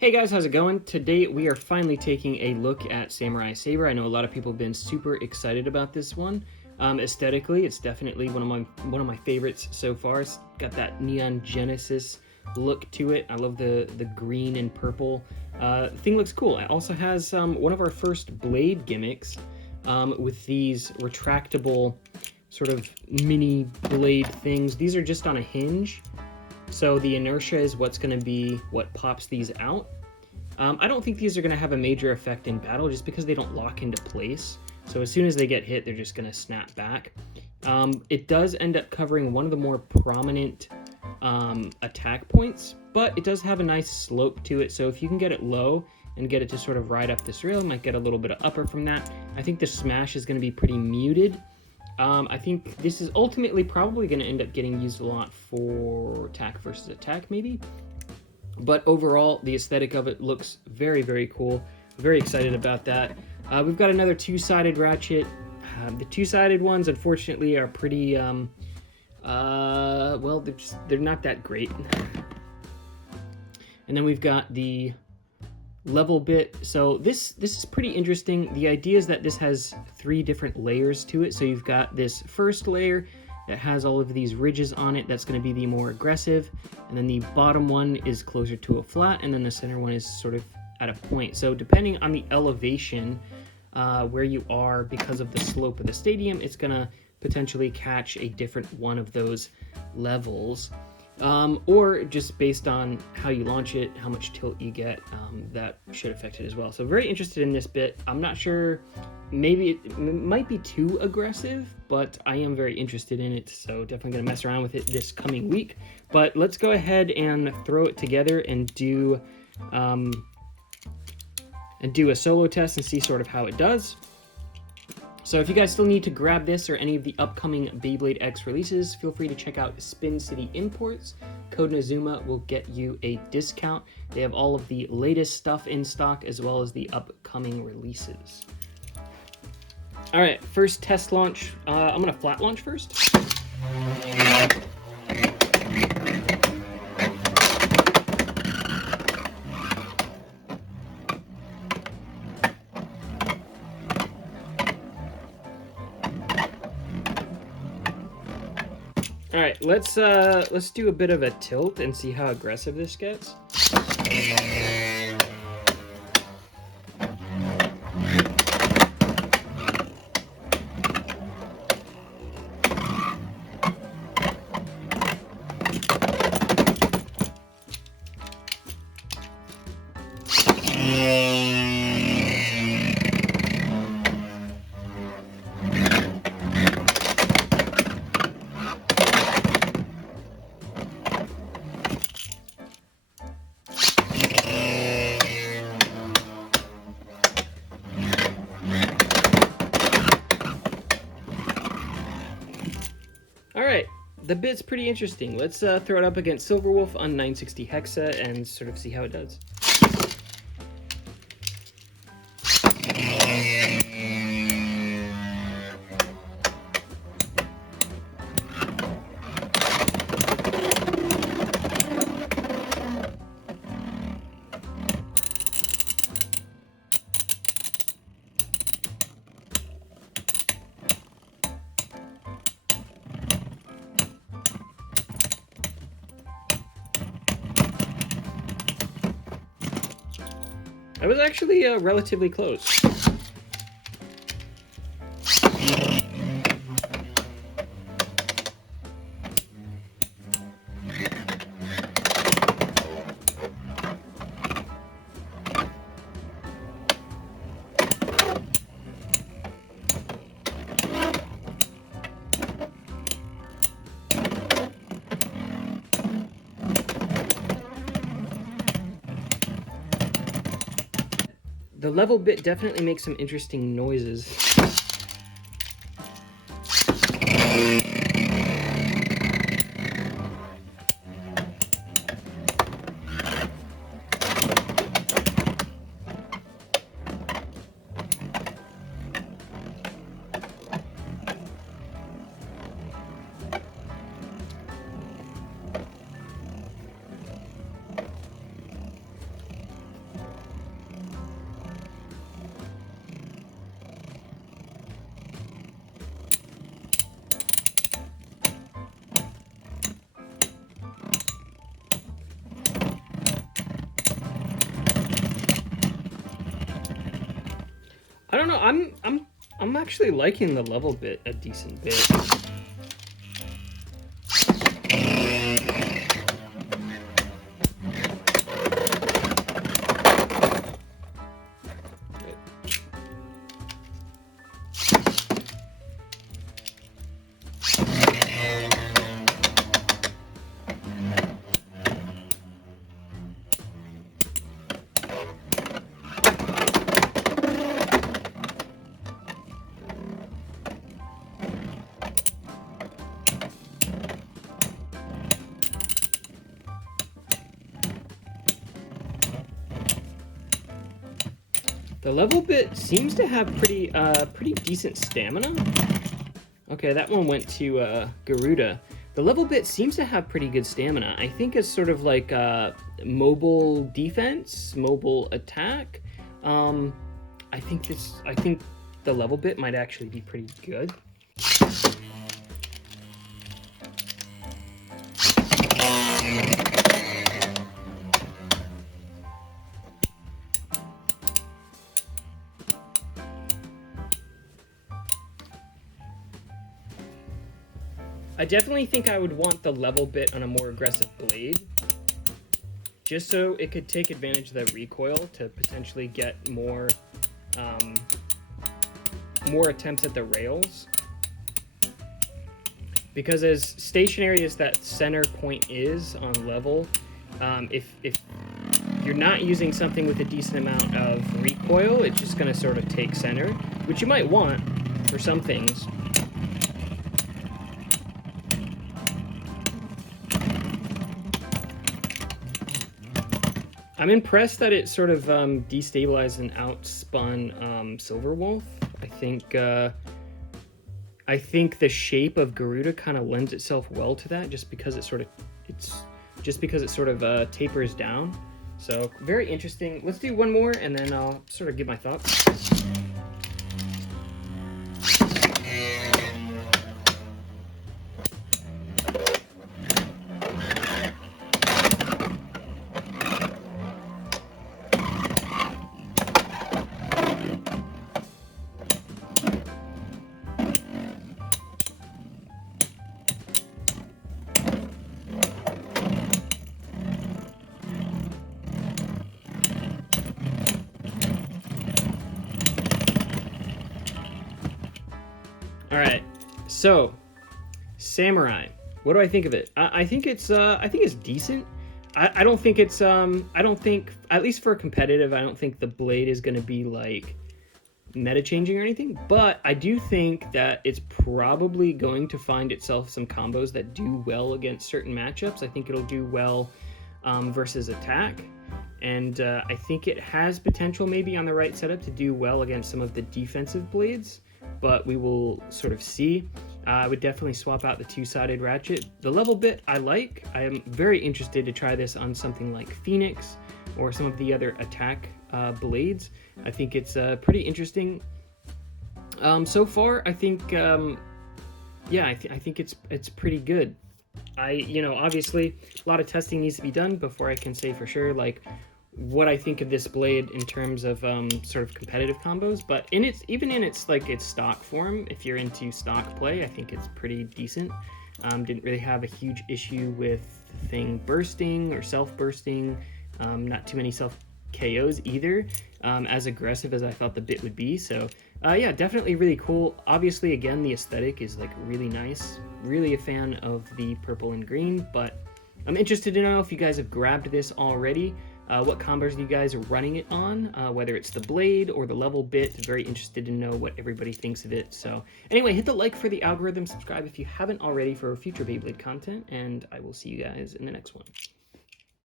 Hey guys, how's it going? Today we are finally taking a look at Samurai Saber. I know a lot of people have been super excited about this one. Aesthetically, it's definitely one of my favorites so far. It's got that Neon Genesis look to it. I love the green and purple. The thing looks cool. It also has one of our first blade gimmicks with these retractable sort of mini blade things. These are just on a hinge. So the inertia is what's going to be what pops these out. I don't think these are going to have a major effect in battle just because they don't lock into place. So as soon as they get hit, they're just going to snap back. It does end up covering one of the more prominent attack points, but it does have a nice slope to it. So if you can get it low and get it to sort of ride up this rail, you might get a little bit of upper from that. I think the smash is going to be pretty muted. I think this is ultimately probably going to end up getting used a lot for attack versus attack, maybe. But overall, the aesthetic of it looks very, very cool. Very excited about that. We've got another two-sided ratchet. The two-sided ones, unfortunately, are pretty, well, they're not that great. And then we've got the level bit. So this is pretty interesting. The idea is that this has 3 different layers to it. So you've got this first layer that has all of these ridges on it. That's going to be the more aggressive. And then the bottom one is closer to a flat. And then the center one is sort of at a point. So depending on the elevation where you are because of the slope of the stadium, it's going to potentially catch a different one of those levels. Or just based on how you launch it, how much tilt you get, that should affect it as well. So very interested in this bit. I'm not sure, maybe it might be too aggressive, but I am very interested in it, so definitely gonna mess around with it this coming week. But let's go ahead and throw it together and do a solo test and see sort of how it does. So if you guys still need to grab this or any of the upcoming Beyblade X releases, feel free to check out Spin City Imports. Code Nazuma will get you a discount. They have all of the latest stuff in stock as well as the upcoming releases. All right, first test launch. I'm gonna flat launch first. All right, let's do a bit of a tilt and see how aggressive this gets. Alright, the bit's pretty interesting. Let's throw it up against Silverwolf on 960 Hexa and sort of see how it does. I was actually relatively close. The level bit definitely makes some interesting noises. don't know. I'm actually liking the level bit a decent bit. The level bit seems to have pretty decent stamina. Okay, that one went to Garuda. The level bit seems to have pretty good stamina. I think it's sort of like mobile defense, mobile attack. I think the level bit might actually be pretty good. I definitely think I would want the level bit on a more aggressive blade, just so it could take advantage of the recoil to potentially get more attempts at the rails. Because as stationary as that center point is on level, if you're not using something with a decent amount of recoil, it's just going to sort of take center, which you might want for some things. I'm impressed that it sort of destabilized and outspun Silverwolf. I think the shape of Garuda kind of lends itself well to that, just because it sort of tapers down. So very interesting. Let's do one more, and then I'll sort of give my thoughts. All right, so Samurai. What do I think of it? I think it's decent. I don't think it's at least for competitive, I don't think the blade is going to be like meta changing or anything. But I do think that it's probably going to find itself some combos that do well against certain matchups. I think it'll do well versus attack. And I think it has potential maybe on the right setup to do well against some of the defensive blades, but we will sort of see. I would definitely swap out the two-sided ratchet. The level bit I like. I am very interested to try this on something like Phoenix or some of the other attack blades. I think it's pretty interesting. So far, I think, I think it's pretty good. Obviously a lot of testing needs to be done before I can say for sure like what I think of this blade in terms of sort of competitive combos, but even in its stock form, if you're into stock play, I think it's pretty decent. Didn't really have a huge issue with the thing bursting or self-bursting, not too many self KOs either, as aggressive as I thought the bit would be. So yeah, definitely really cool. Obviously, again, the aesthetic is like really nice. Really a fan of the purple and green, but I'm interested to know if you guys have grabbed this already. What combos you guys are running it on, whether it's the blade or the level bit. Very interested to know what everybody thinks of it. So anyway, hit the like for the algorithm, subscribe if you haven't already for future Beyblade content, and I will see you guys in the next one.